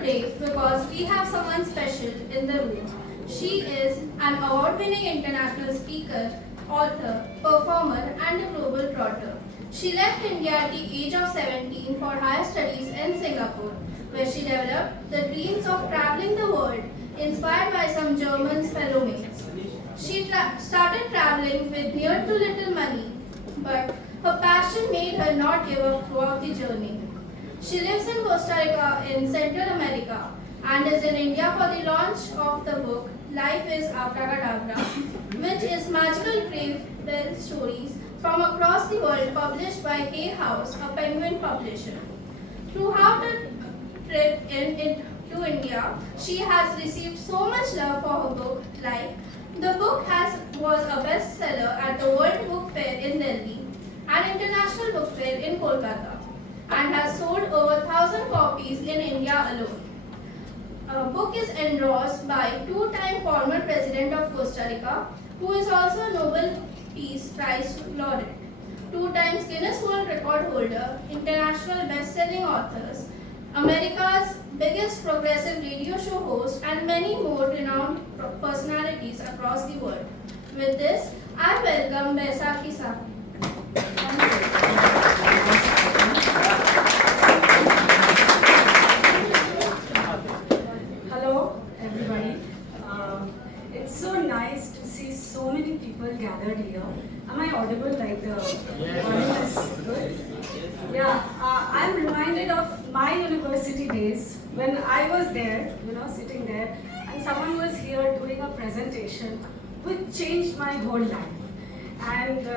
today because we have someone special in the room. She is an award-winning international speaker, author, performer, and a global trotter. She left India at the age of 17 for higher studies in Singapore, where she developed the dreams of traveling the world, inspired by some German fellow mates. She started traveling with near to little money, but her passion made her not give up throughout the journey. She lives in Costa Rica in Central America and is in India for the launch of the book Life is Abracadabra, which is magical brave stories from across the world published by Hay House, a Penguin publisher. Throughout her trip to India, she has received so much love for her book Life. The book was a bestseller at the World Book Fair in Delhi and International Book Fair in Kolkata, and has sold over 1,000 copies in India alone. The book is endorsed by two-time former President of Costa Rica, who is also a Nobel Peace Prize laureate, two times Guinness World Record holder, international best-selling authors, America's biggest progressive radio show host, and many more renowned personalities across the world. With this, I welcome Baisakhi Saha. Hello, everybody. It's so nice to see so many people gathered here. Am I audible like the audience? Good? Yeah, I'm reminded of my university days when I was there, sitting there, and someone was here doing a presentation which changed my whole life. And,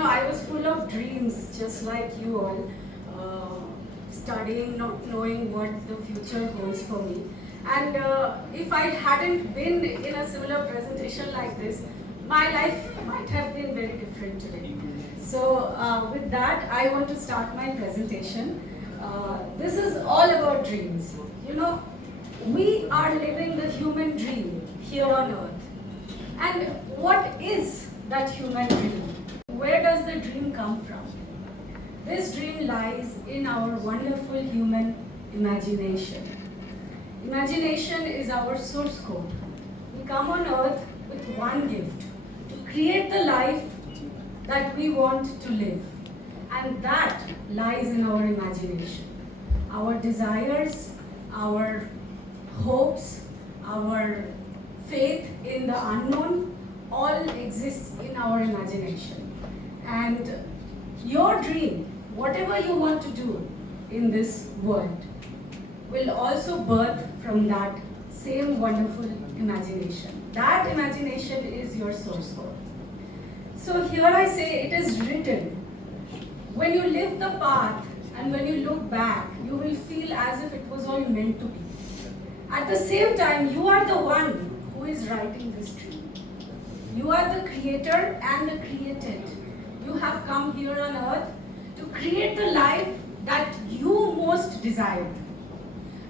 I was full of dreams, just like you all, studying, not knowing what the future holds for me. And if I hadn't been in a similar presentation like this, my life might have been very different today. So with that, I want to start my presentation. This is all about dreams. We are living the human dream here on earth. And what is that human dream? Where does the dream come from? This dream lies in our wonderful human imagination. Imagination is our source code. We come on earth with one gift, to create the life that we want to live. And that lies in our imagination. Our desires, our hopes, our faith in the unknown, all exists in our imagination. And your dream, whatever you want to do in this world, will also birth from that same wonderful imagination. That imagination is your source code. So here I say it is written. When you live the path and when you look back, you will feel as if it was all meant to be. At the same time, you are the one who is writing this dream. You are the creator and the created. You have come here on earth to create the life that you most desire.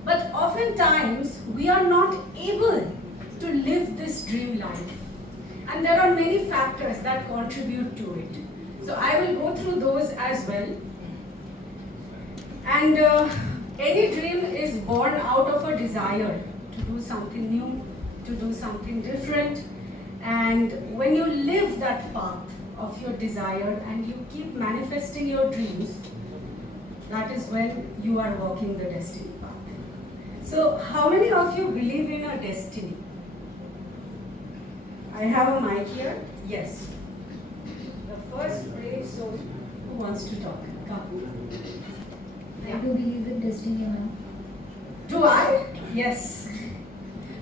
But oftentimes, we are not able to live this dream life. And there are many factors that contribute to it. So I will go through those as well. And any dream is born out of a desire to do something new, to do something different. And when you live that path of your desire and you keep manifesting your dreams, that is when you are walking the destiny path. So how many of you believe in a destiny? I have a mic here. Yes. The first brave soul who wants to talk. Come. I do believe in destiny, ma'am. Do I? Yes.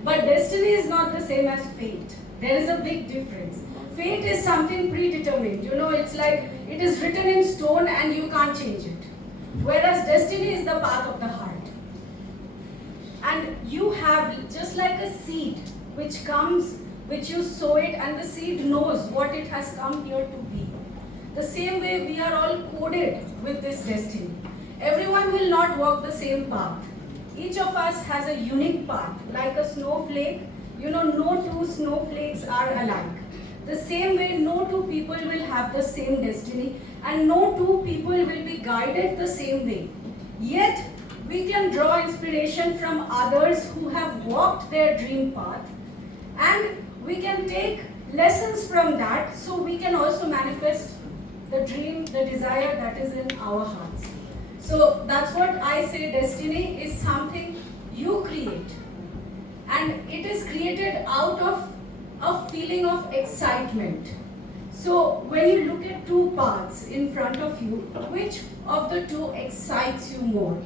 But destiny is not the same as fate. There is a big difference. Fate is something predetermined. It's like it is written in stone and you can't change it. Whereas destiny is the path of the heart. And you have, just like a seed which comes, which you sow it, and the seed knows what it has come here to be. The same way we are all coded with this destiny. Everyone will not walk the same path. Each of us has a unique path, like a snowflake. No two snowflakes are alike. The same way, no two people will have the same destiny, and no two people will be guided the same way. Yet, we can draw inspiration from others who have walked their dream path, and we can take lessons from that so we can also manifest the dream, the desire that is in our hearts. So that's what I say, destiny is something you create, and it is created out of a feeling of excitement. So when you look at two paths in front of you, which of the two excites you more?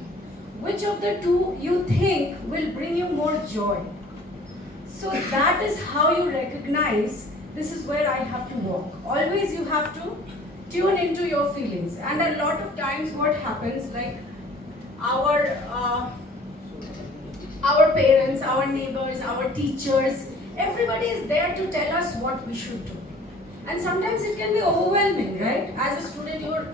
Which of the two you think will bring you more joy? So that is how you recognize this is where I have to walk. Always you have to tune into your feelings. And a lot of times what happens, like our parents, our neighbors, our teachers, everybody is there to tell us what we should do. And sometimes it can be overwhelming, right? As a student, you're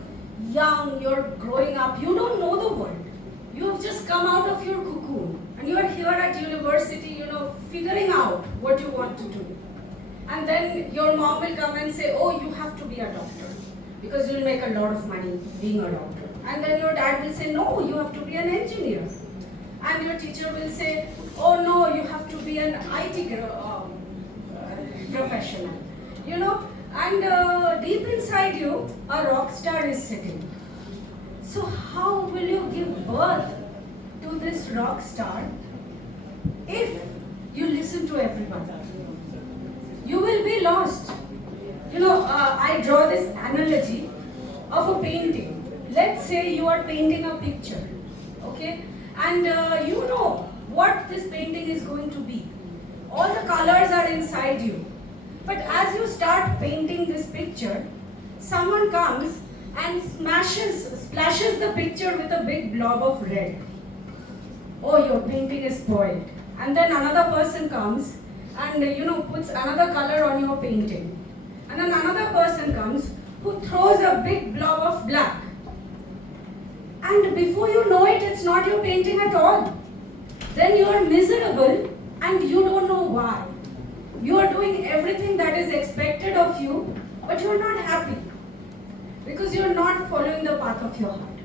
young, you're growing up, you don't know the world. You have just come out of your cocoon and you are here at university, figuring out what you want to do. And then your mom will come and say, oh, you have to be a doctor because you'll make a lot of money being a doctor. And then your dad will say, no, you have to be an engineer. And your teacher will say, oh no, you have to be an IT professional. And deep inside you, a rock star is sitting. So how will you give birth to this rock star if you listen to everybody? You will be lost. I draw this analogy of a painting. Let's say you are painting a picture, okay? And you know what this painting is going to be. All the colors are inside you. But as you start painting this picture, someone comes and splashes the picture with a big blob of red. Oh, your painting is spoiled. And then another person comes and puts another color on your painting. And then another person comes who throws a big blob of black. And before you know it, it's not your painting at all. Then you are miserable and you don't know why. You are doing everything that is expected of you, but you are not happy because you are not following the path of your heart.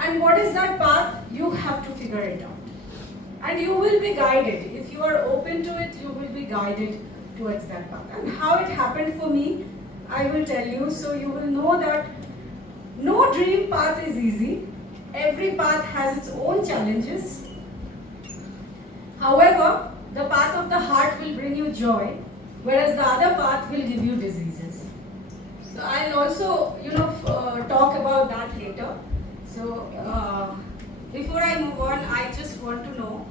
And what is that path? You have to figure it out. And you will be guided. If you are open to it, you will be guided towards that path. And how it happened for me, I will tell you, so you will know that no dream path is easy. Every path has its own challenges. However, the path of the heart will bring you joy, whereas the other path will give you diseases. So I'll also, talk about that later. So before I move on, I just want to know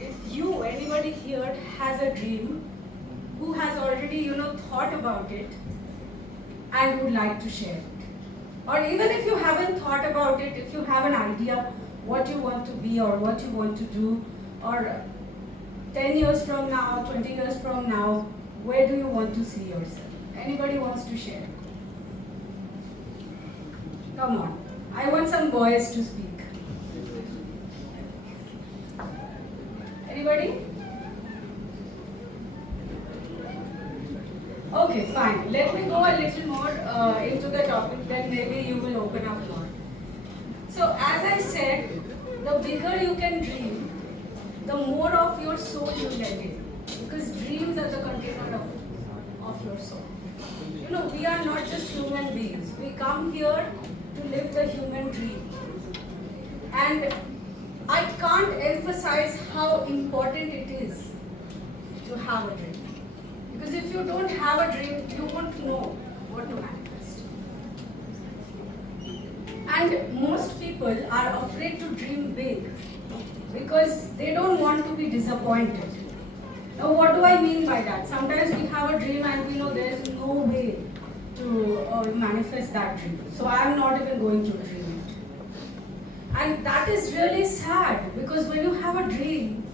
if anybody here has a dream, who has already, thought about it and would like to share it. Or even if you haven't thought about it, if you have an idea what you want to be or what you want to do, or 10 years from now, 20 years from now, where do you want to see yourself? Anybody wants to share? Come on. I want some boys to speak. Anybody? Okay, fine. Let me go a little more into the topic, then maybe you will open up more. So as I said, the bigger you can dream, the more of your soul you let in. Because dreams are the container of your soul. We are not just human beings. We come here to live the human dream. And I can't emphasize how important it is to have a dream. Because if you don't have a dream, you won't know what to manifest. And most people are afraid to dream big because they don't want to be disappointed. Now what do I mean by that? Sometimes we have a dream and we know there is no way to manifest that dream. So I am not even going to dream it. And that is really sad because when you have a dream,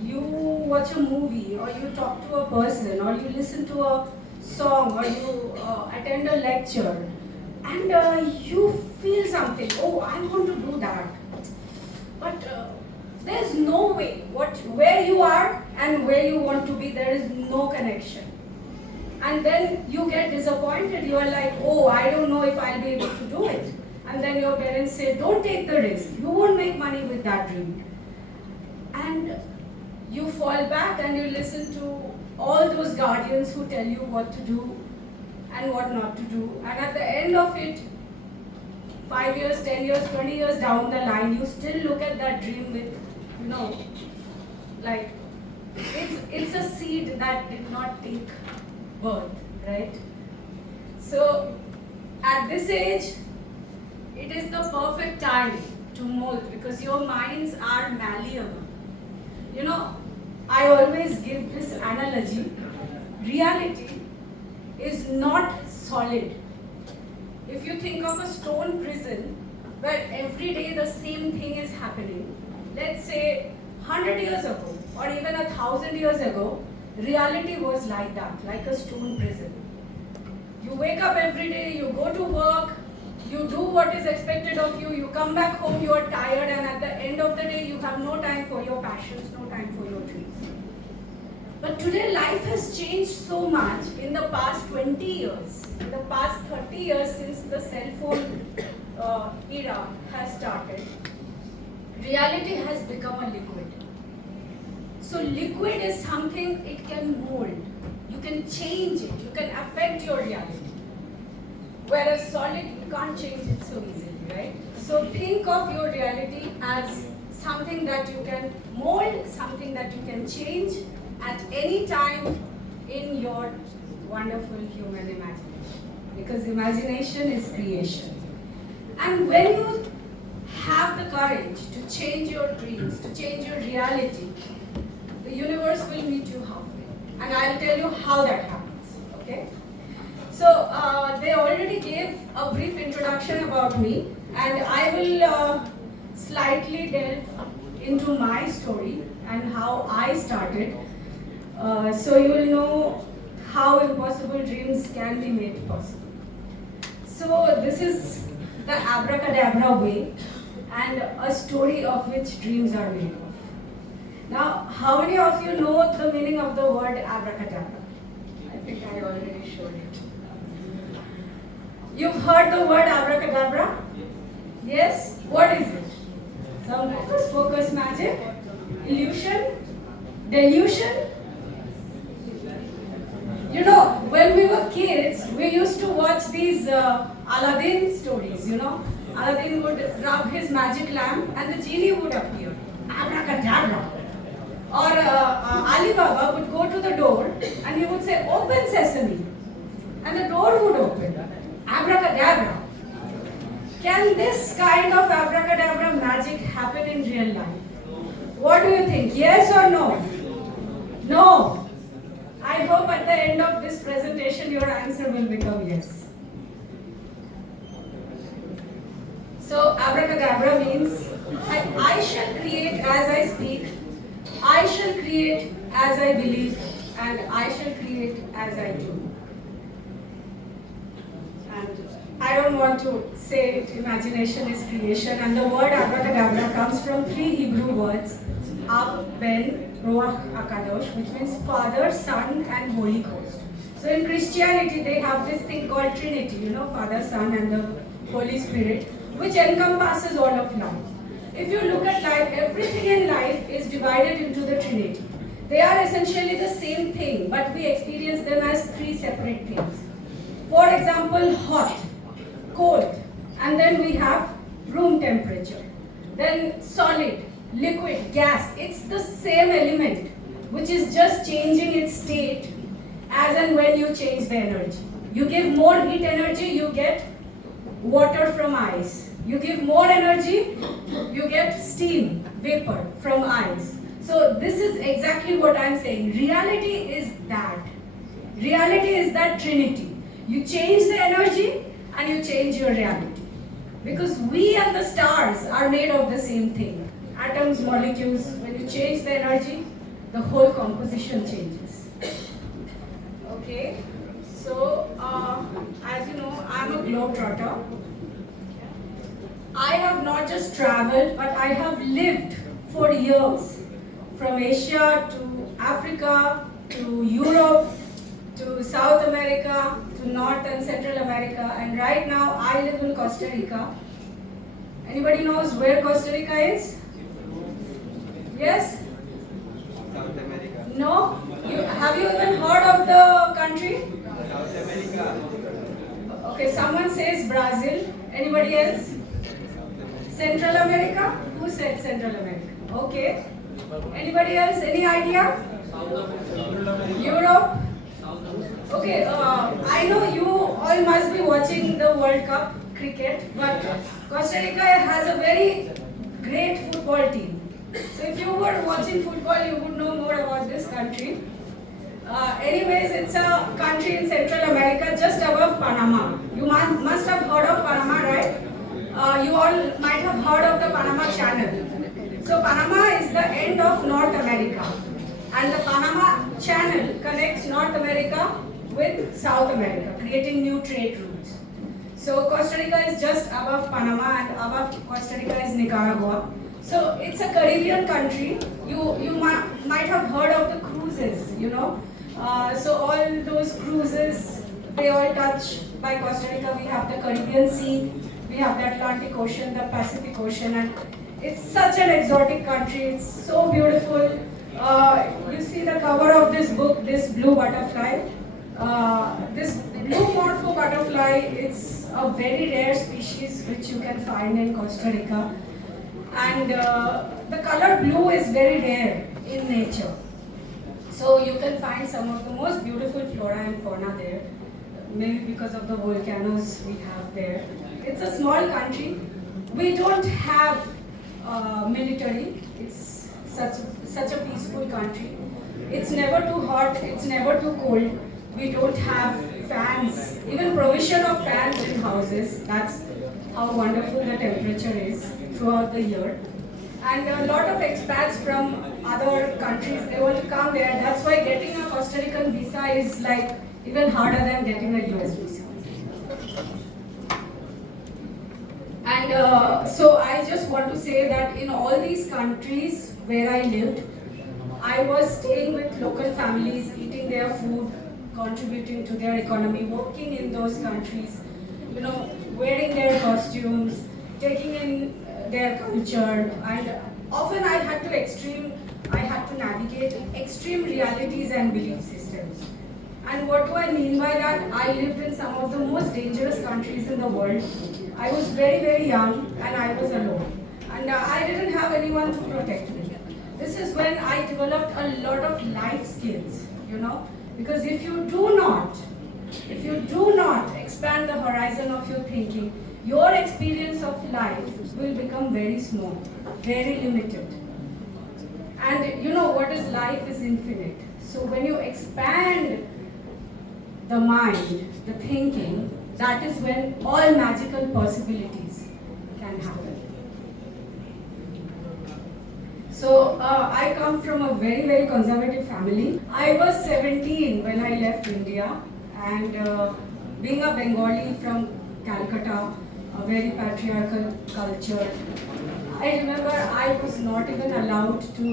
you watch a movie or you talk to a person or you listen to a song or you attend a lecture and you feel something, oh, I want to do that. But there's no way, where you are and where you want to be, there is no connection. And then you get disappointed, you are like, oh, I don't know if I'll be able to do it. and then your parents say, don't take the risk, you won't make money with that dream. And you fall back and you listen to all those guardians who tell you what to do and what not to do. And at the end of it, 5 years, 10 years, 20 years down the line, you still look at that dream with, like, it's a seed that did not take birth, right? So, at this age, it is the perfect time to mold because your minds are malleable. I always give this analogy. Reality is not solid. If you think of a stone prison where every day the same thing is happening, let's say 100 years ago or even 1,000 years ago, reality was like that, like a stone prison. You wake up every day, you go to work, you do what is expected of you, you come back home, you are tired, and at the end of the day, you have no time for your passions, no time for your dreams. But today, life has changed so much in the past 20 years, in the past 30 years since the cell phone era has started. Reality has become a liquid. So liquid is something it can mold. You can change it. You can affect your reality. Whereas solid, you can't change it so easily, right? So think of your reality as something that you can mold, something that you can change at any time in your wonderful human imagination. Because imagination is creation. And when you have the courage to change your dreams, to change your reality, the universe will meet you halfway. And I'll tell you how that happens, okay? So they already gave a brief introduction about me, and I will slightly delve into my story and how I started, so you will know how impossible dreams can be made possible. So this is the Abracadabra way, and a story of which dreams are made of. Now, how many of you know the meaning of the word abracadabra? I think I already showed it. You've heard the word abracadabra? Yes? What is it? Some hocus pocus magic? Illusion? Delusion? When we were kids, we used to watch these Aladdin stories, Aladdin would rub his magic lamp and the genie would appear. Abracadabra. Or Ali Baba would go to the door and he would say, open sesame. And the door would open. Abracadabra. Can this kind of abracadabra magic happen in real life? What do you think? Yes or no? No. I hope at the end of this presentation your answer will become yes. So abracadabra means I shall create as I speak, I shall create as I believe, and I shall create as I do. And I don't want to say it, imagination is creation, and the word abracadabra comes from 3 Hebrew words, Ab, Ben, Ruach, Akadosh, which means Father, Son, and Holy Ghost. So in Christianity, they have this thing called Trinity, Father, Son, and the Holy Spirit, which encompasses all of life. If you look at life, everything in life is divided into the Trinity. They are essentially the same thing, but we experience them as 3 separate things. For example, hot, cold, and then we have room temperature. Then solid, liquid, gas. It's the same element, which is just changing its state as and when you change the energy. You give more heat energy, you get water from ice. You give more energy, you get steam, vapor from ice. So this is exactly what I'm saying. Reality is that. Reality is that Trinity. You change the energy and you change your reality. Because we and the stars are made of the same thing. Atoms, molecules, when you change the energy, the whole composition changes. Okay, so as you know, I'm a globetrotter. I have not just traveled, but I have lived for years. From Asia to Africa, to Europe, to South America, to North and Central America, and right now I live in Costa Rica, Anybody knows where Costa Rica is? Yes? South America. No? Have you even heard of the country? South America. Okay, someone says Brazil. Anybody else? Central America? Who said Central America? Okay. Anybody else? Any idea? Europe? Okay, I know you all must be watching the World Cup cricket, but Costa Rica has a very great football team. So if you were watching football, you would know more about this country. Anyways, it's a country in Central America just above Panama. You must have heard of Panama, right? You all might have heard of the Panama Channel. So Panama is the end of North America, and the Panama Channel connects North America with South America, creating new trade routes. So Costa Rica is just above Panama, and above Costa Rica is Nicaragua. So it's a Caribbean country. You might have heard of the cruises, you know. So all those cruises, they all touch by Costa Rica. We have the Caribbean Sea, we have the Atlantic Ocean, the Pacific Ocean, and it's such an exotic country. It's so beautiful. You see the cover of this book, this blue butterfly. This blue morpho butterfly, it's a very rare species which you can find in Costa Rica. And the color blue is very rare in nature. So you can find some of the most beautiful flora and fauna there, maybe because of the volcanoes we have there. It's a small country. We don't have military. It's such a peaceful country. It's never too hot, it's never too cold. We don't have fans, even provision of fans in houses. That's how wonderful the temperature is throughout the year. And a lot of expats from other countries, they want to come there. That's why getting a Costa Rican visa is like even harder than getting a US visa. And so I just want to say that in all these countries where I lived, I was staying with local families, eating their food, contributing to their economy, working in those countries, you know, wearing their costumes, taking in their culture, and often I had to navigate extreme realities and belief systems. And what do I mean by that? I lived in some of the most dangerous countries in the world. I was very, very young and I was alone. And I didn't have anyone to protect me. This is when I developed a lot of life skills, you know, because if you do not expand the horizon of your thinking, your experience of life will become very small, very limited. And you know what is life is infinite. So when you expand the mind, the thinking, that is when all magical possibilities can happen. So I come from a very, very conservative family. I was 17 when I left India, and being a Bengali from Calcutta, a very patriarchal culture, I remember I was not even allowed to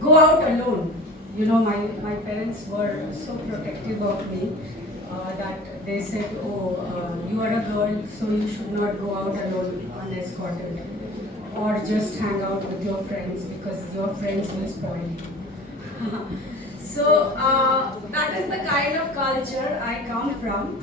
go out alone. You know, my parents were so protective of me that they said, oh, you are a girl, so you should not go out alone unescorted, or just hang out with your friends because your friends will spoil you. So that is the kind of culture I come from.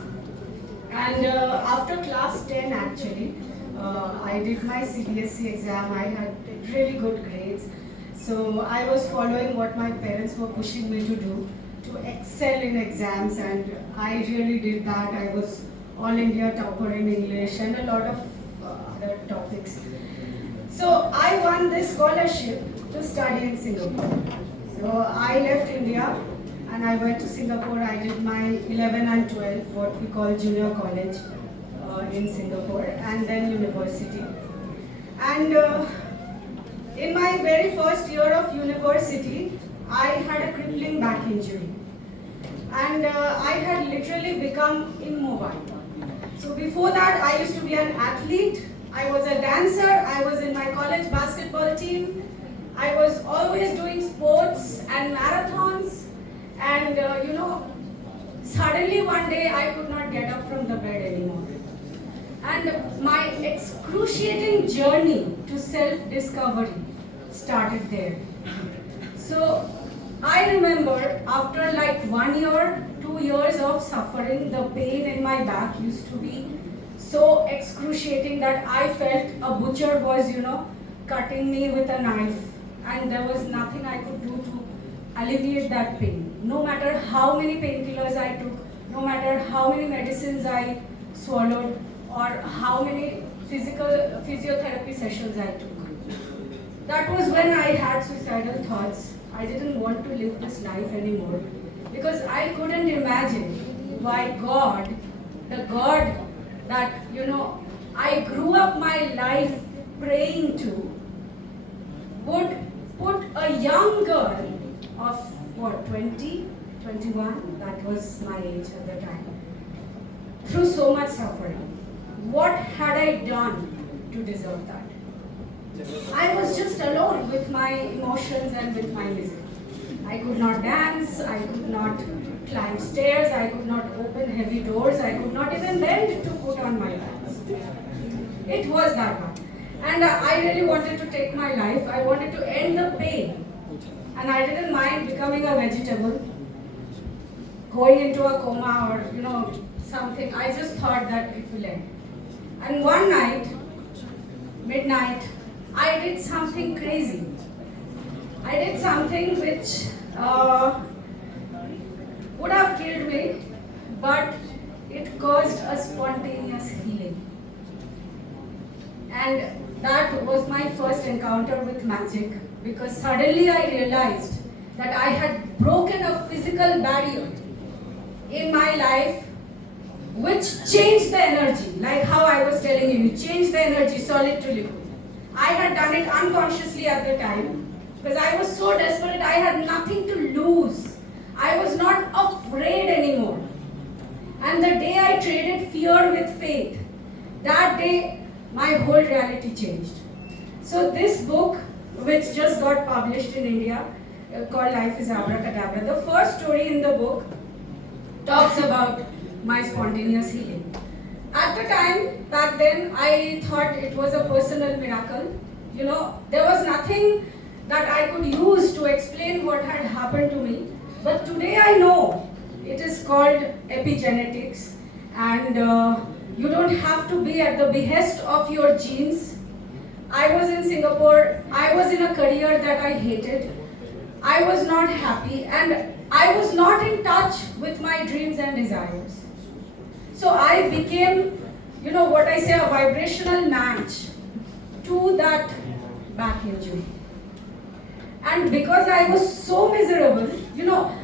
And after class 10 actually, I did my CBSE exam. I had really good grades. So I was following what my parents were pushing me to do, to excel in exams, and I really did that. I was all India topper in English and a lot of other topics. So I won this scholarship to study in Singapore. So I left India and I went to Singapore. I did my 11 and 12, what we call junior college in Singapore, and then university. And in my very first year of university, I had a crippling back injury. And I had literally become immobile. So before that, I used to be an athlete. I was a dancer. I was in my college basketball team. I was always doing sports and marathons. And you know, suddenly one day I could not get up from the bed anymore. And my excruciating journey to self-discovery started there. So I remember after like 1 year, 2 years of suffering, the pain in my back used to be so excruciating that I felt a butcher was, cutting me with a knife, and there was nothing I could do to alleviate that pain. No matter how many painkillers I took, no matter how many medicines I swallowed, or how many physiotherapy sessions I took. That was when I had suicidal thoughts. I didn't want to live this life anymore because I couldn't imagine why God, the God that, I grew up my life praying to, would put a young girl of what, 20, 21, that was my age at the time, through so much suffering. What had I done to deserve that? I was just alone with my emotions and with my misery. I could not dance, I could not climb stairs, I could not open heavy doors, I could not even bend to put on my pants. It was that bad. And I really wanted to take my life. I wanted to end the pain. And I didn't mind becoming a vegetable, going into a coma or, something. I just thought that it will end. And one night, midnight, I did something crazy. I did something which would have killed me, but it caused a spontaneous healing. And that was my first encounter with magic, because suddenly I realized that I had broken a physical barrier in my life which changed the energy, like how I was telling you, changed the energy solid to liquid. I had done it unconsciously at the time because I was so desperate, I had nothing to lose. I was not afraid anymore. And the day I traded fear with faith, that day my whole reality changed. So this book, which just got published in India, called Life is Abracadabra, the first story in the book talks about my spontaneous healing. At the time, back then, I thought it was a personal miracle. There was nothing that I could use to explain what had happened to me. But today I know it is called epigenetics, and you don't have to be at the behest of your genes. I was in Singapore, I was in a career that I hated. I was not happy, and I was not in touch with my dreams and desires. So I became, what I say, a vibrational match to that back injury. And because I was so miserable,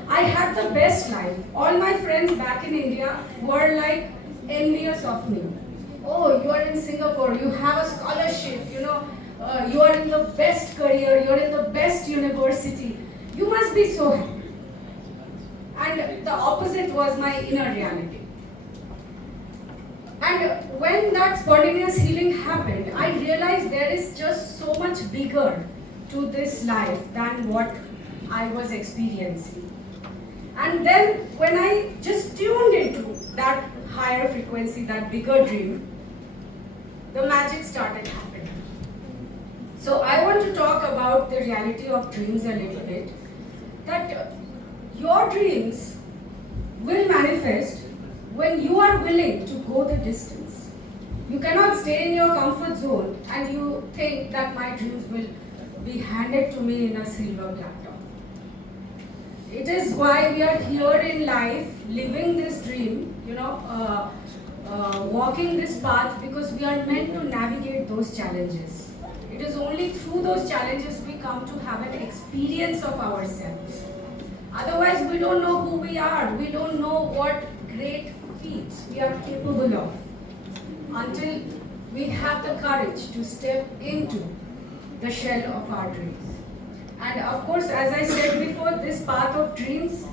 I had the best life. All my friends back in India were like envious of me. Oh, you are in Singapore, you have a scholarship, you are in the best career, you are in the best university. You must be so happy. And the opposite was my inner reality. And when that spontaneous healing happened, I realized there is just so much bigger to this life than what I was experiencing. And then when I just tuned into that higher frequency, that bigger dream, the magic started happening. So I want to talk about the reality of dreams a little bit. That your dreams will manifest when you are willing to go the distance. You cannot stay in your comfort zone and you think that my dreams will be handed to me in a silver platter. It is why we are here in life, living this dream, walking this path, because we are meant to navigate those challenges. It is only through those challenges we come to have an experience of ourselves. Otherwise, we don't know who we are. We don't know what great feats we are capable of until we have the courage to step into the shell of our dreams. And of course, as I said before, this path of dreams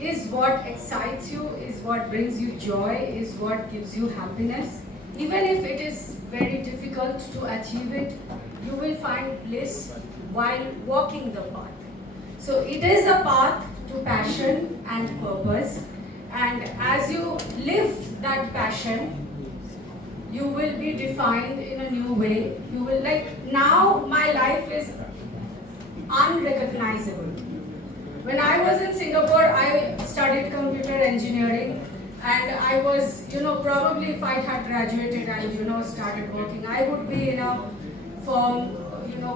is what excites you, is what brings you joy, is what gives you happiness. Even if it is very difficult to achieve it, you will find bliss while walking the path. So it is a path to passion and purpose. And as you live that passion, you will be defined in a new way. You will like, now my life is unrecognizable. When I was in Singapore, I studied computer engineering, and I was, probably if I had graduated and, started working, I would be in a firm,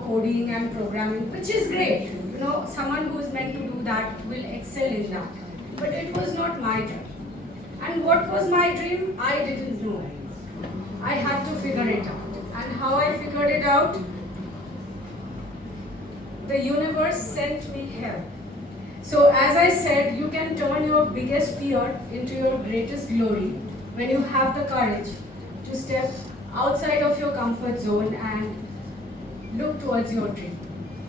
coding and programming, which is great. Someone who is meant to do that will excel in that. But it was not my dream. And what was my dream? I didn't know. I had to figure it out. And how I figured it out? The universe sent me here. So as I said, you can turn your biggest fear into your greatest glory when you have the courage to step outside of your comfort zone and look towards your dream.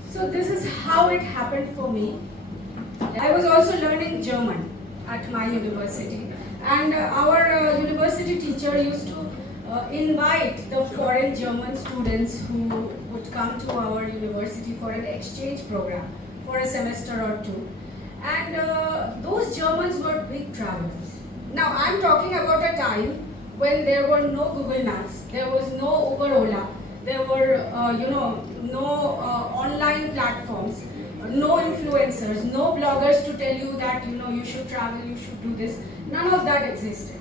So this is how it happened for me. I was also learning German at my university, and our university teacher used to invite the foreign German students who would come to our university for an exchange program for a semester or two. And those Germans were big travelers. Now I'm talking about a time when there were no Google Maps, there was no Uber Ola, there were no online platforms, no influencers, no bloggers to tell you that you should travel, you should do this. None of that existed.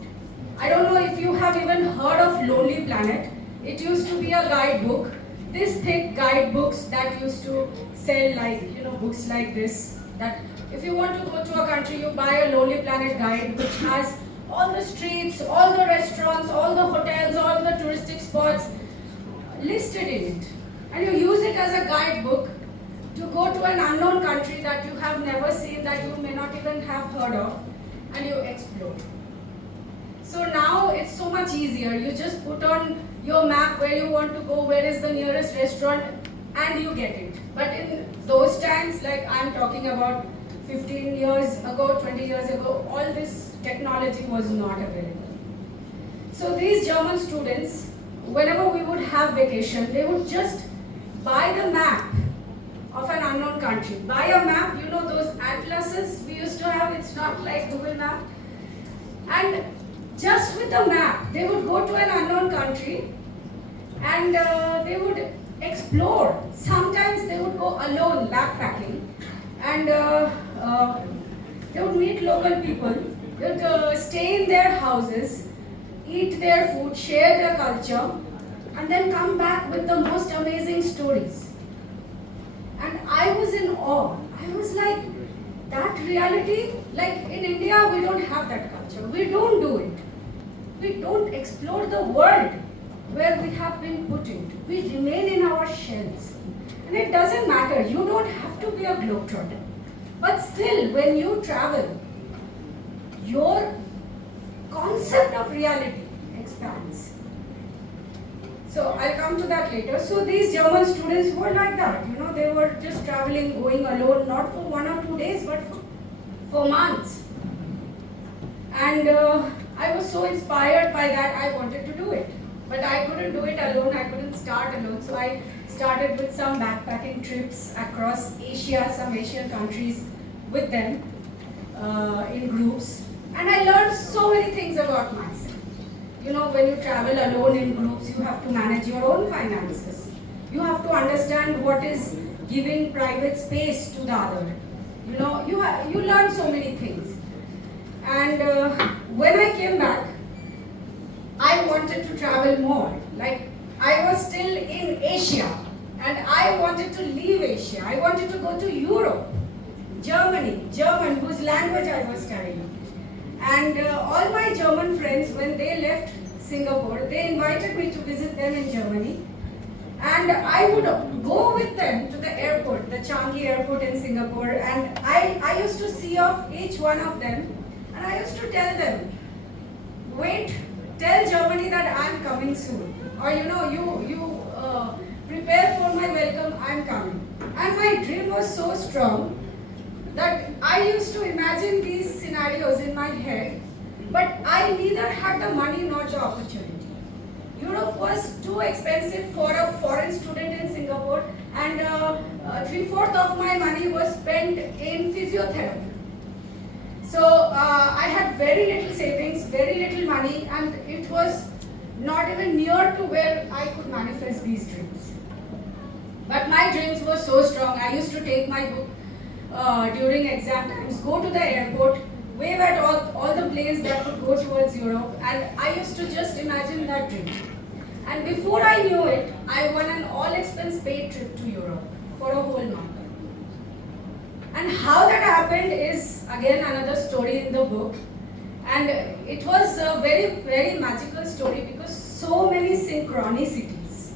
I don't know if you have even heard of Lonely Planet. It used to be a guidebook, this thick guidebooks that used to sell like books like this. That if you want to go to a country, you buy a Lonely Planet guide which has all the streets, all the restaurants, all the hotels, all the touristic spots listed in it. And you use it as a guidebook to go to an unknown country that you have never seen, that you may not even have heard of, and you explore. So now it's so much easier. You just put on your map where you want to go, where is the nearest restaurant, and you get it. But in those times, like I'm talking about 15 years ago, 20 years ago, all this technology was not available. So these German students, whenever we would have vacation, they would just buy the map of an unknown country. Buy a map, those atlases we used to have, it's not like Google Map. And just with the map, they would go to an unknown country and they would explore. Sometimes they would go alone backpacking, and they would meet local people, they would stay in their houses, eat their food, share their culture, and then come back with the most amazing stories. And I was in awe. I was like, that reality, like in India, we don't have that culture. We don't do it. We don't explore the world where we have been put into. We remain in our shells. And it doesn't matter. You don't have to be a globetrotter. But still, when you travel, your concept of reality expands. So I'll come to that later. So these German students were like that. They were just traveling, going alone, not for 1 or 2 days, but for months. And I was so inspired by that, I wanted to do it. But I couldn't do it alone, I couldn't start alone. So I started with some backpacking trips across Asia, some Asian countries with them in groups. And I learned so many things about myself. When you travel alone in groups, you have to manage your own finances. You have to understand what is giving private space to the other. You learn so many things. And when I came back, I wanted to travel more. Like, I was still in Asia, and I wanted to leave Asia. I wanted to go to Europe, German, whose language I was studying. And all my German friends, when they left Singapore, they invited me to visit them in Germany. And I would go with them to the airport, the Changi airport in Singapore, and I used to see off each one of them, and I used to tell them, wait, tell Germany that I'm coming soon. Or you prepare for my welcome, I'm coming. And my dream was so strong that I used to imagine these scenarios in my head, but I neither had the money nor the opportunity. Europe was too expensive for a foreign student in Singapore, and 3/4 of my money was spent in physiotherapy. So I had very little savings, very little money, and it was not even near to where I could manifest these dreams. But my dreams were so strong. I used to take my book during exam times, go to the airport, wave at all the planes that would go towards Europe, and I used to just imagine that dream. And before I knew it, I won an all-expense paid trip to Europe for a whole month. And how that happened is again another story in the book. And it was a very, very magical story because so many synchronicities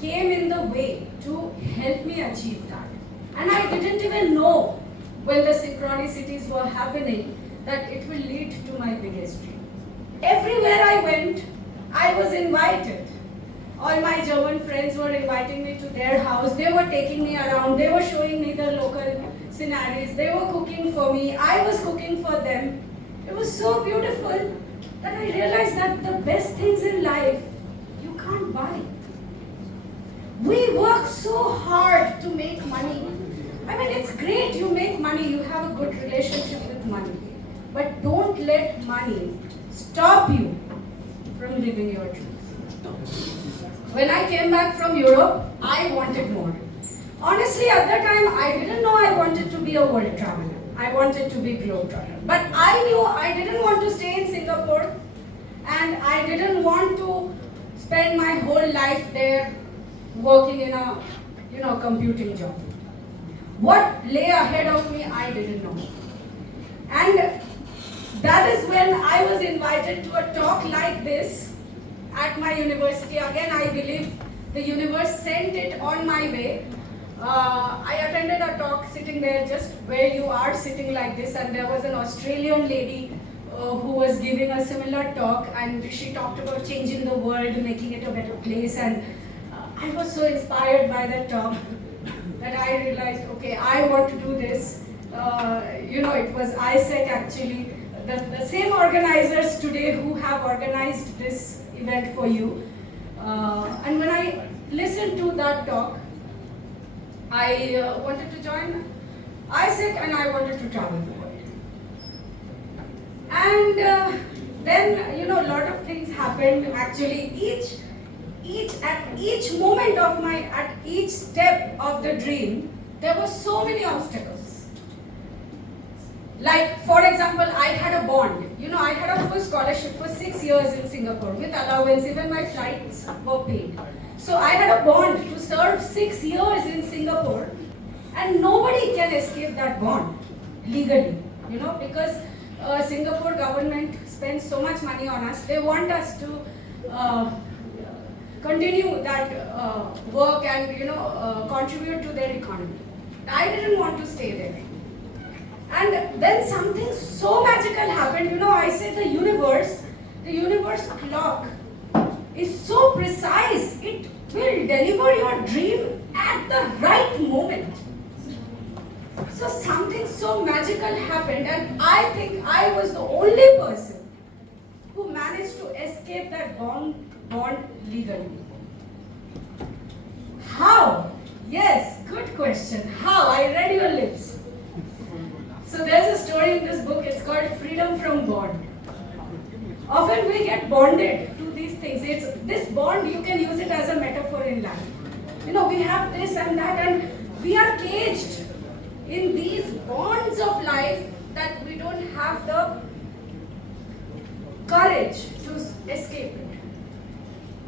came in the way to help me achieve that. And I didn't even know when the synchronicities were happening that it will lead to my biggest dream. Everywhere I went, I was invited. All my German friends were inviting me to their house. They were taking me around. They were showing me the local sceneries. They were cooking for me. I was cooking for them. It was so beautiful that I realized that the best things in life you can't buy. We work so hard to make money. I mean, it's great you make money, you have a good relationship with money. But don't let money stop you from living your dreams. When I came back from Europe, I wanted more. Honestly, at that time, I didn't know I wanted to be a world traveler. I wanted to be globetrotter. But I knew I didn't want to stay in Singapore, and I didn't want to spend my whole life there working in a computing job. What lay ahead of me, I didn't know. And that is when I was invited to a talk like this at my university. Again, I believe the universe sent it on my way. I attended a talk sitting there just where you are sitting like this, and there was an Australian lady who was giving a similar talk, and she talked about changing the world, making it a better place, and I was so inspired by that talk that I realized, okay, I want to do this. It was AIESEC actually, the same organizers today who have organized this event for you. And when I listened to that talk, I wanted to join AIESEC and I wanted to travel the world. And then, a lot of things happened. Actually, at each moment of at each step of the dream, there were so many obstacles. Like, for example, I had a bond. I had a full scholarship for 6 years in Singapore with allowance, even my flights were paid. So I had a bond to serve 6 years in Singapore, and nobody can escape that bond legally, because Singapore government spends so much money on us. They want us to continue that work and contribute to their economy. I didn't want to stay there. And then something so magical happened. I said the universe clock is so precise. It will deliver your dream at the right moment. So something so magical happened, and I think I was the only person who managed to escape that bond legally. How? Yes, good question. How? I read your lips. So there's a story in this book, it's called Freedom from Bond. Often we get bonded to these things. This bond, you can use it as a metaphor in life. We have this and that, and we are caged in these bonds of life that we don't have the courage to escape it.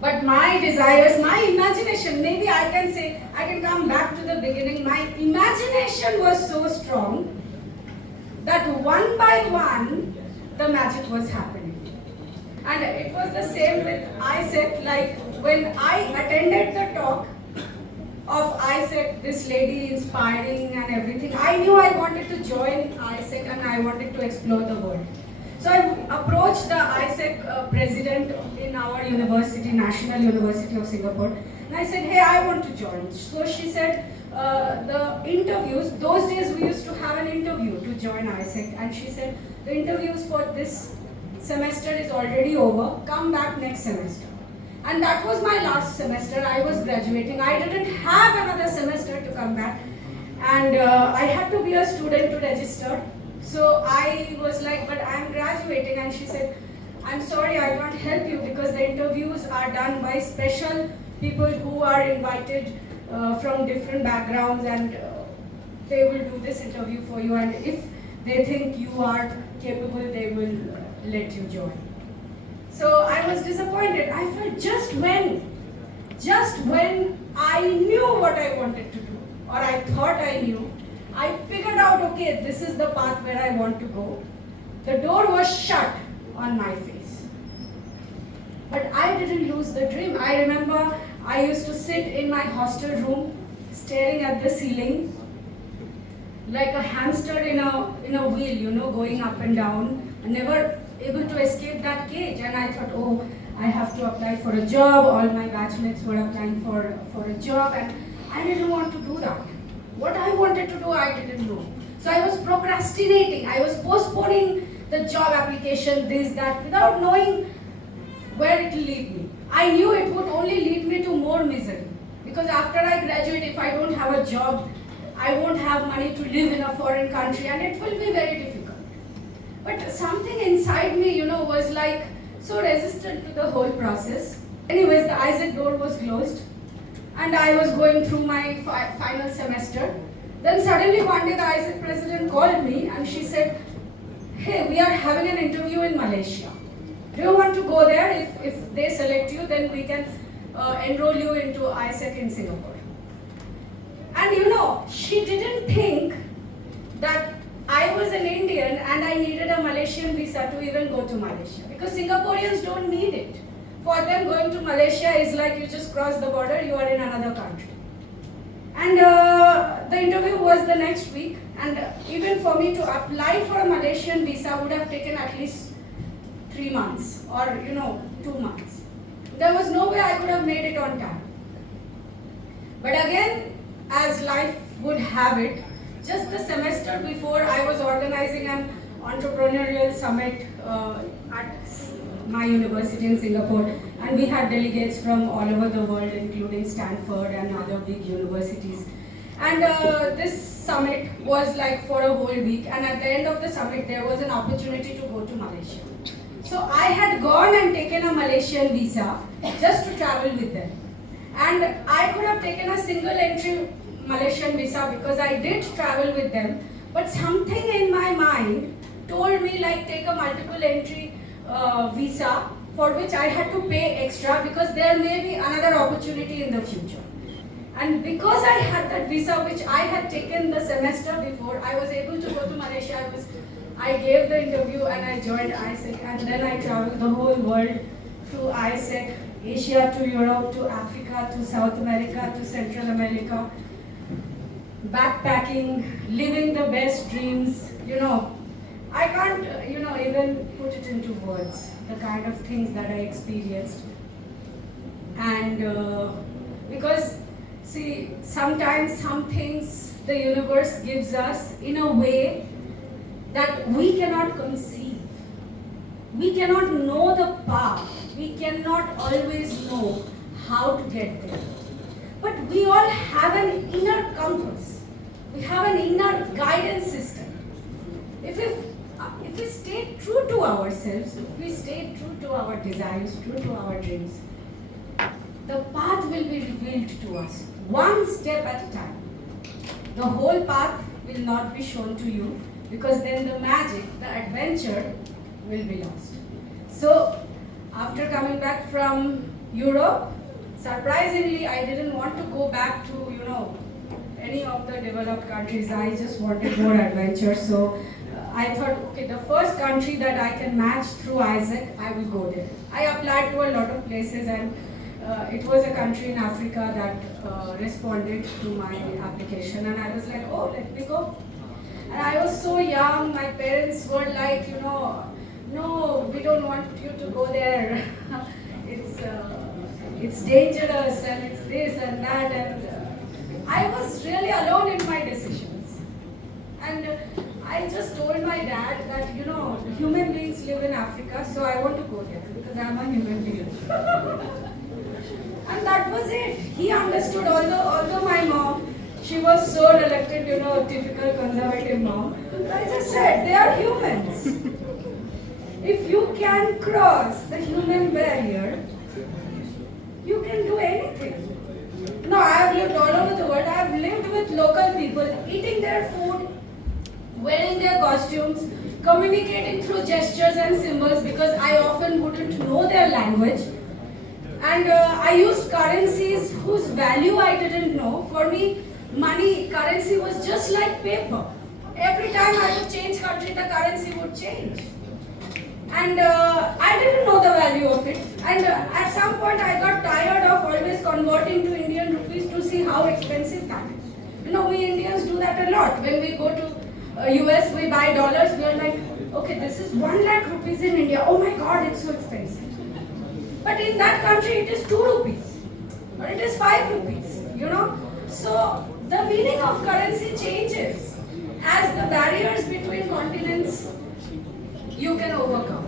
But my desires, my imagination, maybe I can say, I can come back to the beginning. My imagination was so strong that one by one, the magic was happening. And it was the same with AIESEC. Like when I attended the talk of AIESEC, this lady inspiring and everything, I knew I wanted to join AIESEC and I wanted to explore the world. So I approached the AIESEC president in our university, National University of Singapore, and I said, hey, I want to join. So she said, the interviews, those days we used to have an interview to join AIESEC, and she said, the interviews for this semester is already over, come back next semester. And that was my last semester. I was graduating. I didn't have another semester to come back, and I had to be a student to register. So I was like, but I'm graduating, and she said, I'm sorry I can't help you because the interviews are done by special people who are invited from different backgrounds, and they will do this interview for you, and if they think you are capable, they will let you join. So I was disappointed. I felt just when I knew what I wanted to do, or I thought I knew, I figured out, okay, this is the path where I want to go. The door was shut on my face. But I didn't lose the dream. I remember I used to sit in my hostel room staring at the ceiling like a hamster in a wheel, you know, going up and down, never able to escape that cage. And I thought, oh, I have to apply for a job. All my batchmates were applying for a job, and I didn't want to do that. What I wanted to do, I didn't know. So I was procrastinating. I was postponing the job application, this, that, without knowing where it will lead me. I knew it would only lead me to more misery. Because after I graduate, if I don't have a job, I won't have money to live in a foreign country, and it will be very difficult. But something inside me, you know, was like so resistant to the whole process. Anyways, the AIESEC door was closed, and I was going through my final semester. Then suddenly one day the AIESEC president called me, and she said, hey, we are having an interview in Malaysia. Do you want to go there? If they select you, then we can enroll you into AIESEC in Singapore. And you know, she didn't think that I was an Indian and I needed a Malaysian visa to even go to Malaysia, because Singaporeans don't need it. For them, going to Malaysia is like you just cross the border, you are in another country. And the interview was the next week, and even for me to apply for a Malaysian visa would have taken at least 3 months or 2 months. There was no way I could have made it on time. But again, as life would have it, just the semester before, I was organizing an entrepreneurial summit at my university in Singapore, and we had delegates from all over the world, including Stanford and other big universities. And this summit was like for a whole week, and at the end of the summit, there was an opportunity to go to Malaysia. So I had gone and taken a Malaysian visa just to travel with them. And I could have taken a single entry Malaysian visa because I did travel with them, but something in my mind told me like take a multiple entry visa for which I had to pay extra because there may be another opportunity in the future. And because I had that visa which I had taken the semester before, I was able to go to Malaysia. I gave the interview and I joined AIESEC, and then I traveled the whole world through AIESEC, Asia to Europe to Africa to South America to Central America, backpacking, living the best dreams. I can't even put it into words, the kind of things that I experienced. And because see, sometimes some things the universe gives us in a way that we cannot conceive. We cannot know the path. We cannot always know how to get there. But we all have an inner compass. We have an inner guidance system. If we stay true to ourselves, if we stay true to our desires, true to our dreams, the path will be revealed to us, one step at a time. The whole path will not be shown to you, because then the magic, the adventure will be lost. So, after coming back from Europe, surprisingly, I didn't want to go back to, any of the developed countries. I just wanted more adventure. So, I thought, okay, the first country that I can match through AIESEC, I will go there. I applied to a lot of places, and it was a country in Africa that responded to my application, and I was like, oh, let me go. And I was so young, my parents were like, no, we don't want you to go there. It's dangerous, and it's this and that, and I was really alone in my decisions. And I just told my dad that, human beings live in Africa, so I want to go there because I'm a human being. And that was it. He understood, although my mom, she was so reluctant, typical conservative mom. I just said, they are humans. if you can cross the human barrier, you can do anything. No, I have lived all over the world. I have lived with local people, eating their food, wearing their costumes, communicating through gestures and symbols because I often wouldn't know their language. And I used currencies whose value I didn't know. For me, money, currency was just like paper. Every time I would change country, the currency would change. And I didn't know the value of it. And at some point, I got tired of always converting to Indian rupees to see how expensive that is. You know, we Indians do that a lot. When we go to US, we buy dollars. We are like, okay, this is 1 lakh rupees in India. Oh my God, it's so expensive. But in that country, it is 2 rupees. Or it is 5 rupees. You know. So the meaning of currency changes as the barriers between continents you can overcome.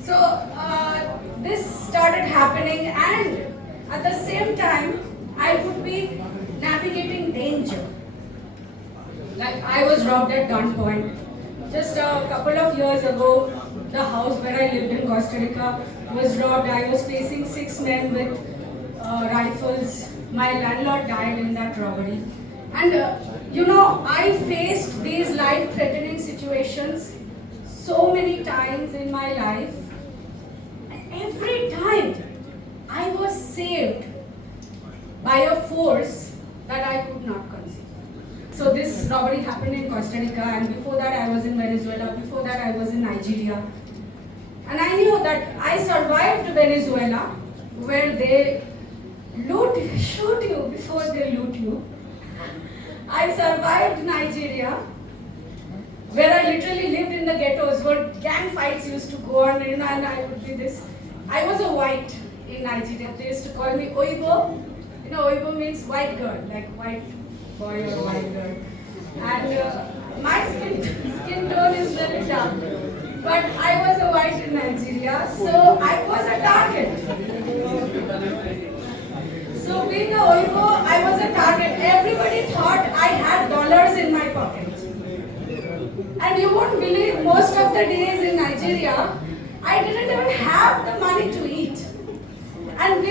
So this started happening, and at the same time I would be navigating danger. Like I was robbed at gunpoint. Just a couple of years ago, the house where I lived in Costa Rica was robbed. I was facing 6 men with rifles. My landlord died in that robbery. And you know, I faced these life-threatening situations so many times in my life. And every time I was saved by a force that I could not conceive. So this robbery happened in Costa Rica, and before that I was in Venezuela, before that I was in Nigeria. And I knew that I survived Venezuela, where they shoot you before they loot you. I survived Nigeria, where I literally lived in the ghettos, where gang fights used to go on, and I would be this. I was a white in Nigeria. They used to call me Oibo. You know, Oibo means white girl, like white boy or white girl. And my skin tone is very dark. But I was a white in Nigeria, so I was a target. So being a Oibo, I was a target. Everybody thought I had dollars in my pocket. And you won't believe, most of the days in Nigeria, I didn't even have the money to eat. And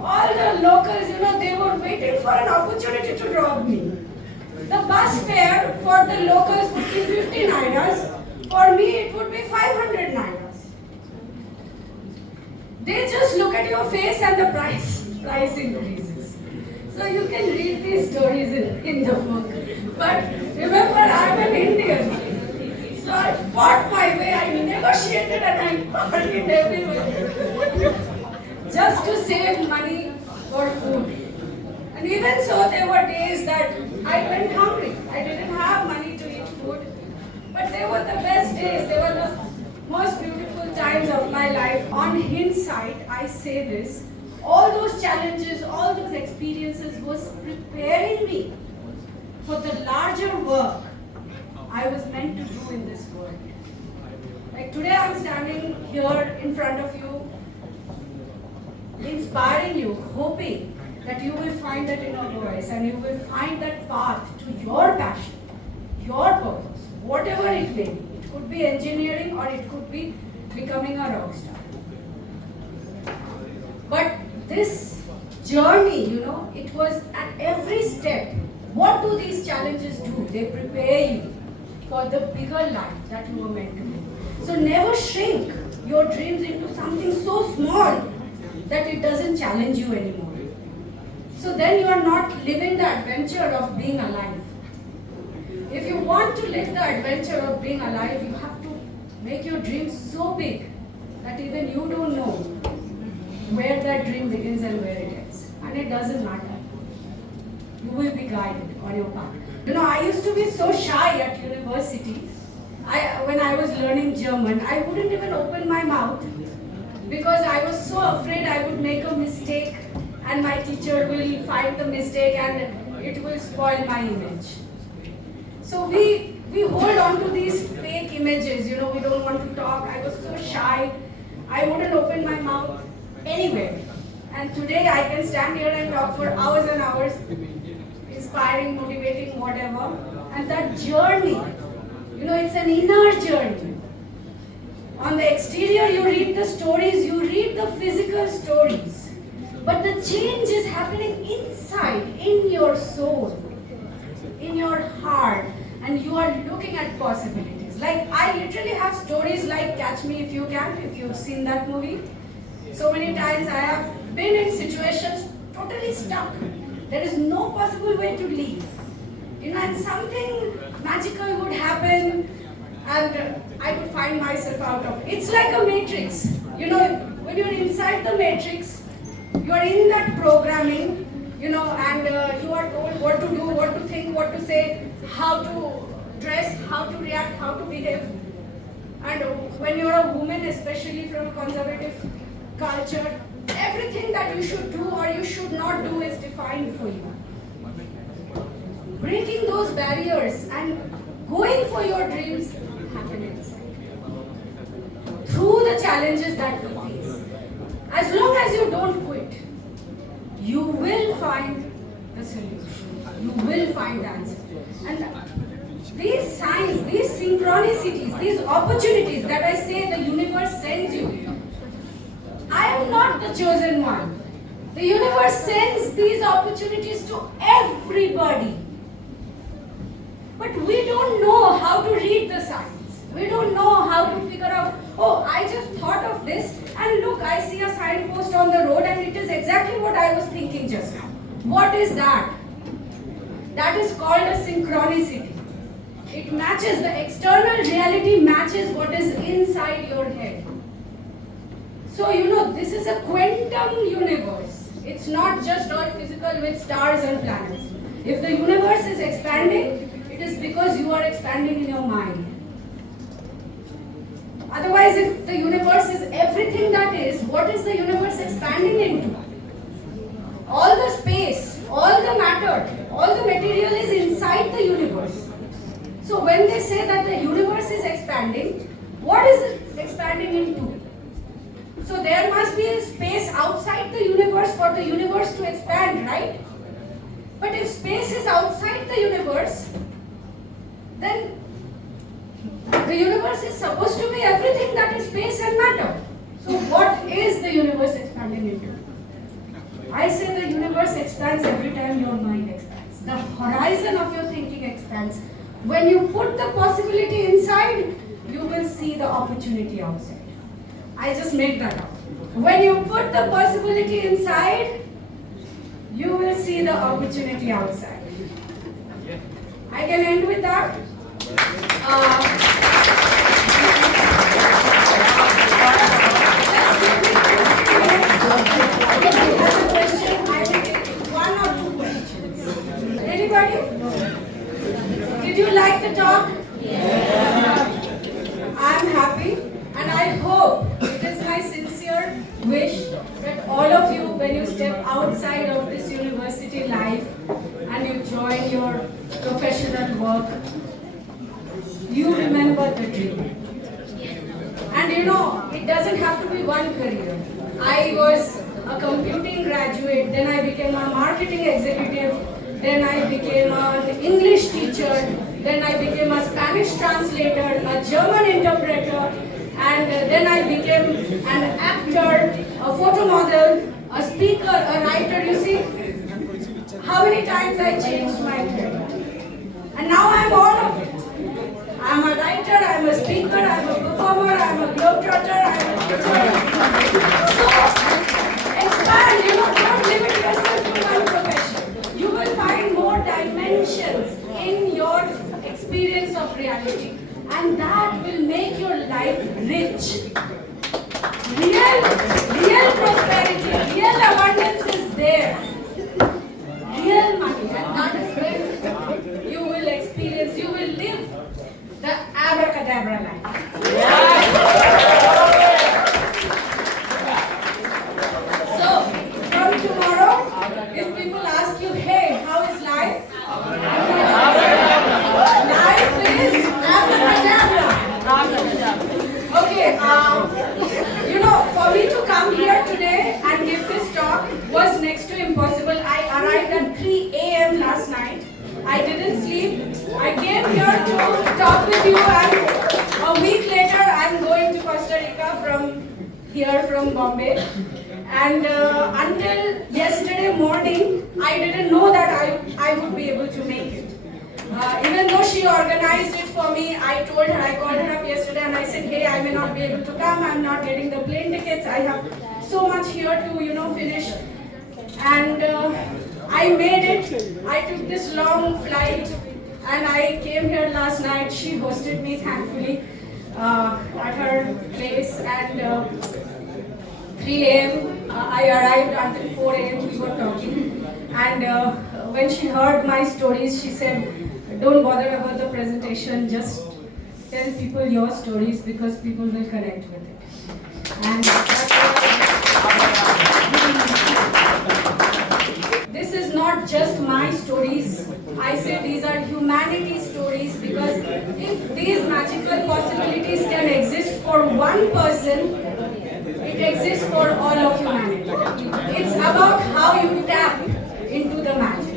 all the locals, you know, they were waiting for an opportunity to rob me. The bus fare for the locals would be 50 nairas. For me, it would be 500 nairas. They just look at your face and the price increases. So you can read these stories in the book. But remember, I'm an Indian. So I fought my way, I negotiated and I bargained everywhere. Just to save money for food. And even so, there were days that I went hungry. I didn't have money to eat food. But they were the best days. They were the most beautiful times of my life. On hindsight, I say this. All those challenges, all those experiences was preparing me for the larger work I was meant to do in this world. Like today I'm standing here in front of you, inspiring you, hoping that you will find that inner voice and you will find that path to your passion, your purpose, whatever it may be. It could be engineering or it could be becoming a rock star. But this journey, you know, it was at every step. What do these challenges do? They prepare you for the bigger life that you were meant to live. So never shrink your dreams into something so small that it doesn't challenge you anymore. So then you are not living the adventure of being alive. If you want to live the adventure of being alive, you have to make your dreams so big that even you don't know where that dream begins and where it ends. And it doesn't matter. You will be guided on your path. You know, I used to be so shy at university. When I was learning German, I wouldn't even open my mouth because I was so afraid I would make a mistake and my teacher will find the mistake and it will spoil my image. So we hold on to these fake images, you know, we don't want to talk. I was so shy. I wouldn't open my mouth anywhere. And today I can stand here and talk for hours and hours, inspiring, motivating, whatever. And that journey, you know, it's an inner journey. On the exterior, you read the stories, you read the physical stories. But the change is happening inside, in your soul, in your heart, and you are looking at possibilities. Like, I literally have stories like Catch Me If You Can, if you've seen that movie. So many times I have been in situations totally stuck. There is no possible way to leave. And something magical would happen and I would find myself out of it. It's like a matrix. When you're inside the matrix, you are in that programming, and you are told what to do, what to think, what to say, how to dress, how to react, how to behave. And when you're a woman, especially from a conservative culture, everything that you should do or you should not do is defined for you. Breaking those barriers and going for your dreams happens through the challenges that we face. As long as you don't quit, you will find the solution. You will find the answer. And these signs, these synchronicities, these opportunities that I say the universe sends you, I am not the chosen one. The universe sends these opportunities to everybody. But we don't know how to read the signs. We don't know how to figure out, oh, I just thought of this and look, I see a signpost on the road and it is exactly what I was thinking just now. What is that? That is called a synchronicity. It matches, the external reality matches what is inside your head. So, this is a quantum universe. It's not just all physical with stars and planets. If the universe is expanding, it is because you are expanding in your mind. Otherwise, if the universe is everything that is, what is the universe expanding into? All the space, all the matter, all the material is inside the universe. So when they say that the universe is expanding, what is it expanding into? So there must be a space outside the universe for the universe to expand, right? But if space is outside the universe, then the universe is supposed to be everything that is space and matter. So what is the universe expanding into? I say the universe expands every time your mind expands. The horizon of your thinking expands. When you put the possibility inside, you will see the opportunity outside. I just made that up. When you put the possibility inside, you will see the opportunity outside. I can end with that. One or two questions. Anybody? Did you like the talk? I'm happy and I hope, it is my sincere wish that all of you, when you step outside of this university life and you join your professional work, you remember the dream. And it doesn't have to be one career. I was a computing graduate, then I became a marketing executive, then I became an English teacher, then I became a Spanish translator, a German interpreter, and then I became an actor, a photo model, a speaker, a writer. You see how many times I changed my career. And now I'm all of it. I'm a writer, I'm a speaker, I'm a performer, I'm a globetrotter, I'm a teacher. So, expand, don't limit yourself to one profession. You will find more dimensions in your experience of reality. And that will make your life rich. Real prosperity, real abundance is there. Real money, and that is where you will experience, you will live the abracadabra life. So, from tomorrow, if people ask you, hey, how is life? Life is abracadabra. Okay, for me to come here today and give this talk was next to impossible. I arrived at 3 a.m. last night. I didn't sleep. I came here to talk with you, and a week later I'm going to Costa here from Bombay. And until yesterday morning, I didn't know that I would be able to make it. Even though she organized it for me, I told her, I called her up yesterday and I said, hey, I may not be able to come, I'm not getting the plane tickets, I have so much here to, finish. And I made it. I took this long flight and I came here last night. She hosted me, thankfully, at her place, and 3 a.m. I arrived. Until 4 a.m. we were talking, and when she heard my stories, she said, don't bother about the presentation, just tell people your stories because people will connect with it. And this is not just my stories. I say these are humanity stories, because if these magical possibilities can exist for one person, it exists for all of humanity. It's about how you tap into the magic.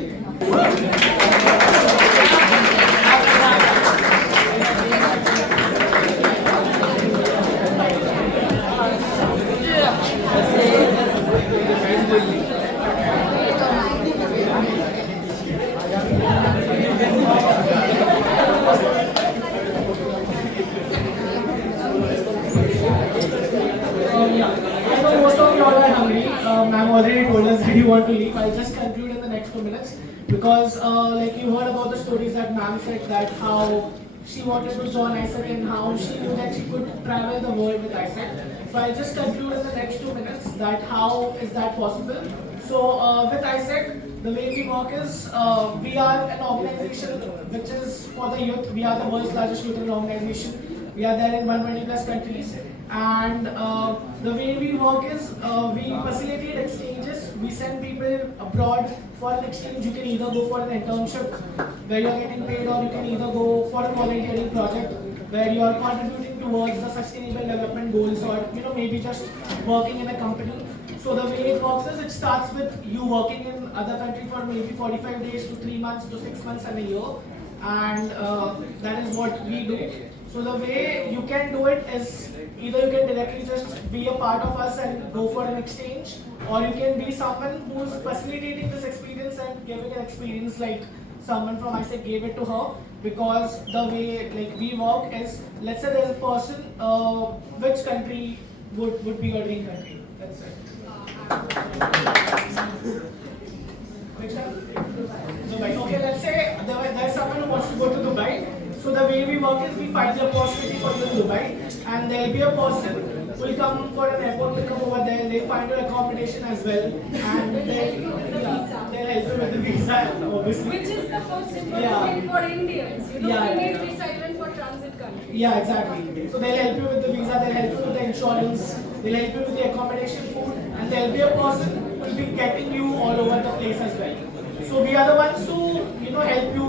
I know most of you all are hungry. Ma'am already told us that you want to leave. I'll just conclude in the next 2 minutes because, like you heard about the stories that ma'am said, that how she wanted to join AIESEC and how she knew that she could travel the world with AIESEC. So I'll just conclude in the next 2 minutes that how is that possible. So with AIESEC, the way we work is we are an organization which is for the youth. We are the world's largest youth organization. We are there in 120 plus countries, and the way we work is we facilitate exchanges. We send people abroad for an exchange. You can either go for an internship where you are getting paid, or you can either go for a volunteering project where you are contributing towards the sustainable development goals, or maybe just working in a company. So the way it works is it starts with you working in other country for maybe 45 days to 3 months to 6 months and a year, and that is what we do. So the way you can do it is either you can directly just be a part of us and go for an exchange, or you can be someone who's facilitating this experience and giving an experience like someone from AIESEC gave it to her. Because the way like we work is, let's say there's a person, which country would be your dream country? That's it. Which country? Dubai. Okay, let's say there's someone who wants to go to Dubai. So the way we work is we find the opportunity for you in Dubai, and there'll be a person who will come for an airport to come over there. They find your accommodation as well, and they'll help you with the visa, obviously. Which is the most important for Indians. You need visa even for transit countries. Yeah, exactly. So they'll help you with the visa, they'll help you with the insurance, they'll help you with the accommodation, food, and there'll be a person who will be getting you all over the place as well. So we are the ones who help you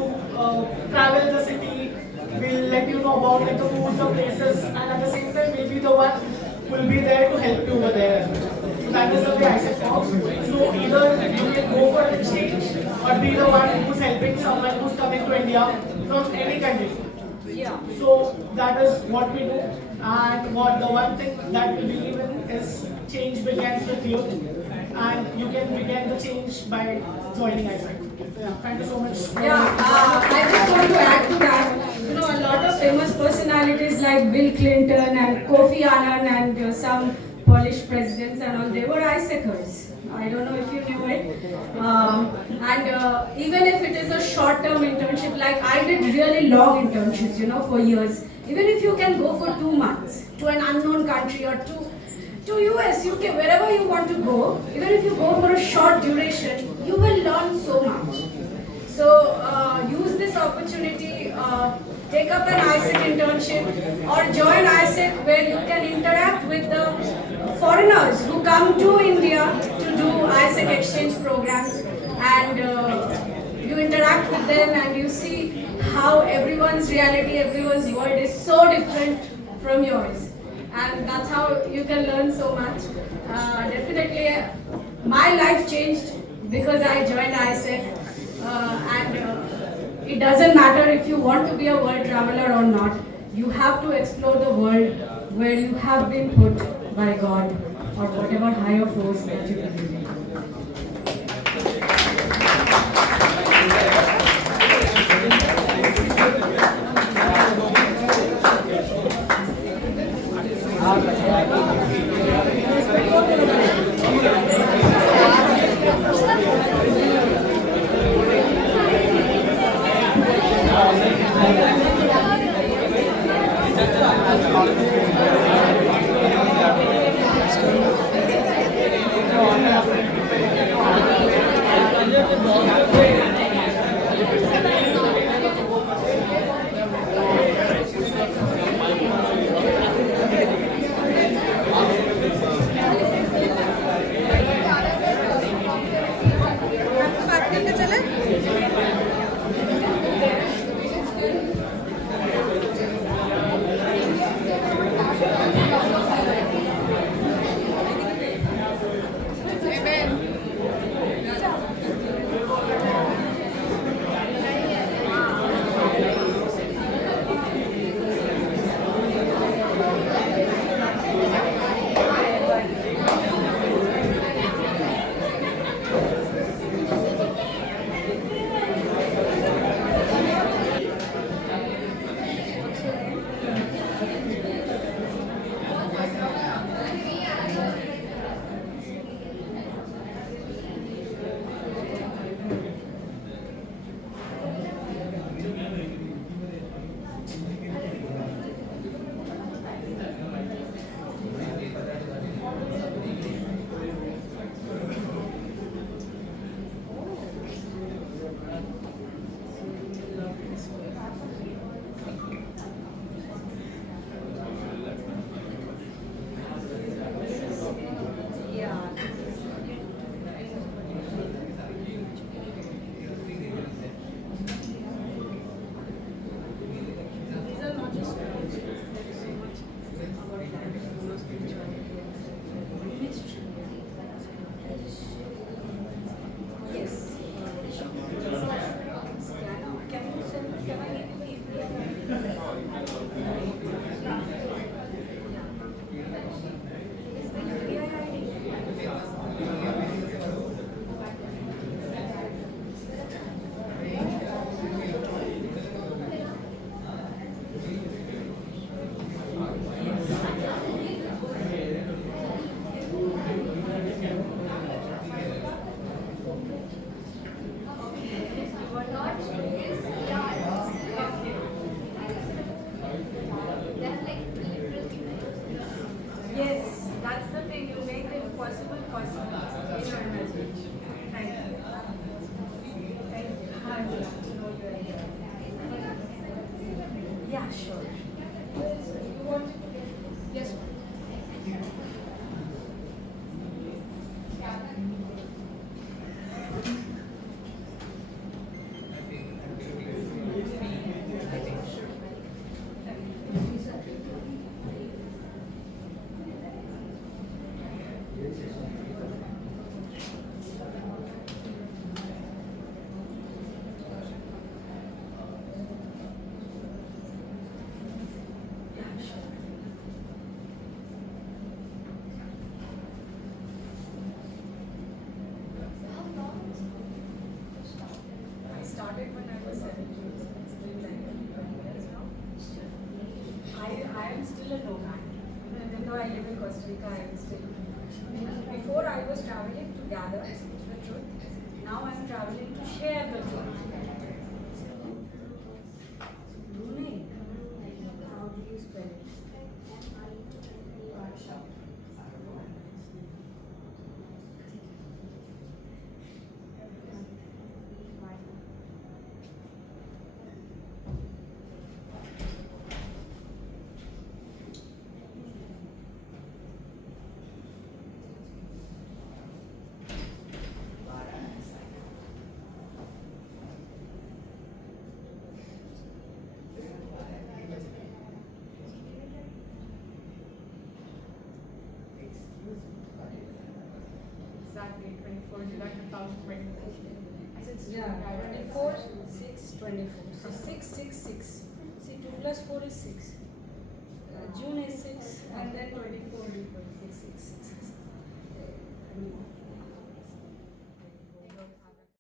travel the city. We'll let you know about like the foods, the places, and at the same time we'll be the one who will be there to help you over there as well. So that is the way AIESEC works. So either you can go for an exchange or be the one who's helping someone who's coming to India from any country. Yeah. So that is what we do, and the one thing that we believe in is change begins with you, and you can begin the change by joining AIESEC. Yeah, thank you so much. I just want to add to that. A lot of famous personalities like Bill Clinton and Kofi Annan and some Polish presidents and all, they were AIESECers. I don't know if you knew it. And even if it is a short-term internship, like I did really long internships, for years. Even if you can go for 2 months to an unknown country or to US, UK, wherever you want to go, even if you go for a short duration, you will learn so much. So use this opportunity, take up an AIESEC internship or join AIESEC, where you can interact with the foreigners who come to India to do AIESEC exchange programs, and you interact with them and you see how everyone's reality, everyone's world is so different from yours. And that's how you can learn so much. Definitely, my life changed because I joined AIESEC, and it doesn't matter if you want to be a world traveler or not. You have to explore the world where you have been put. by God or whatever higher force that you believe in. Yes, that's the thing. You make the impossible possible in your imagination. Thank you. Thank you. I'm glad to know you are here. Yeah, sure. You want? Yes. I started when I was 17. It's been like 20 years now. I am still a nomad. Even though I live in Costa Rica, I am still. Before I was traveling to gather the truth. Now I am traveling to share the truth. Unique. How do you spell it? Exactly, 24 July 2024. I said, yeah, 24, 6, 24. So 6, 6, 6. See, 2 plus 4 is 6. June is 6 and then 24 is 6.